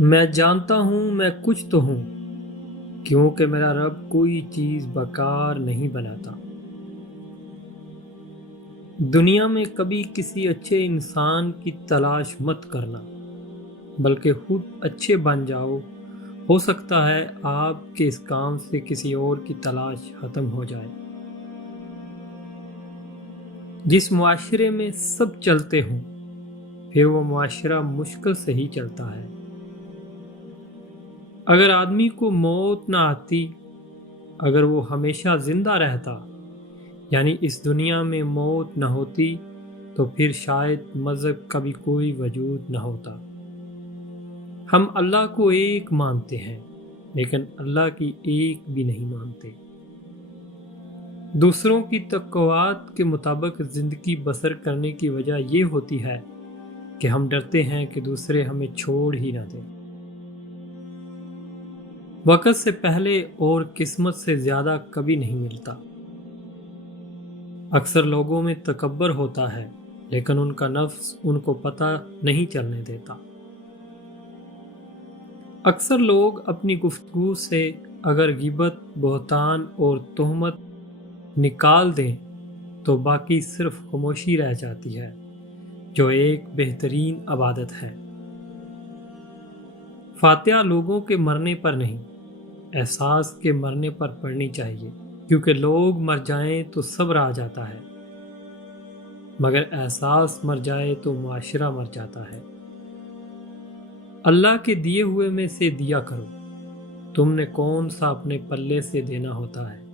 میں جانتا ہوں میں کچھ تو ہوں، کیونکہ میرا رب کوئی چیز بیکار نہیں بناتا۔ دنیا میں کبھی کسی اچھے انسان کی تلاش مت کرنا، بلکہ خود اچھے بن جاؤ۔ ہو سکتا ہے آپ کے اس کام سے کسی اور کی تلاش ختم ہو جائے۔ جس معاشرے میں سب چلتے ہوں، پھر وہ معاشرہ مشکل سے ہی چلتا ہے۔ اگر آدمی کو موت نہ آتی، اگر وہ ہمیشہ زندہ رہتا، یعنی اس دنیا میں موت نہ ہوتی، تو پھر شاید مذہب کا بھی کوئی وجود نہ ہوتا۔ ہم اللہ کو ایک مانتے ہیں، لیکن اللہ کی ایک بھی نہیں مانتے۔ دوسروں کی توقعات کے مطابق زندگی بسر کرنے کی وجہ یہ ہوتی ہے کہ ہم ڈرتے ہیں کہ دوسرے ہمیں چھوڑ ہی نہ دیں۔ وقت سے پہلے اور قسمت سے زیادہ کبھی نہیں ملتا۔ اکثر لوگوں میں تکبر ہوتا ہے، لیکن ان کا نفس ان کو پتہ نہیں چلنے دیتا۔ اکثر لوگ اپنی گفتگو سے اگر غیبت، بہتان اور تہمت نکال دیں تو باقی صرف خاموشی رہ جاتی ہے، جو ایک بہترین عبادت ہے۔ فاتحہ لوگوں کے مرنے پر نہیں، احساس کے مرنے پر پڑھنی چاہیے، کیونکہ لوگ مر جائیں تو صبر آ جاتا ہے، مگر احساس مر جائے تو معاشرہ مر جاتا ہے۔ اللہ کے دیے ہوئے میں سے دیا کرو، تم نے کون سا اپنے پلے سے دینا ہوتا ہے۔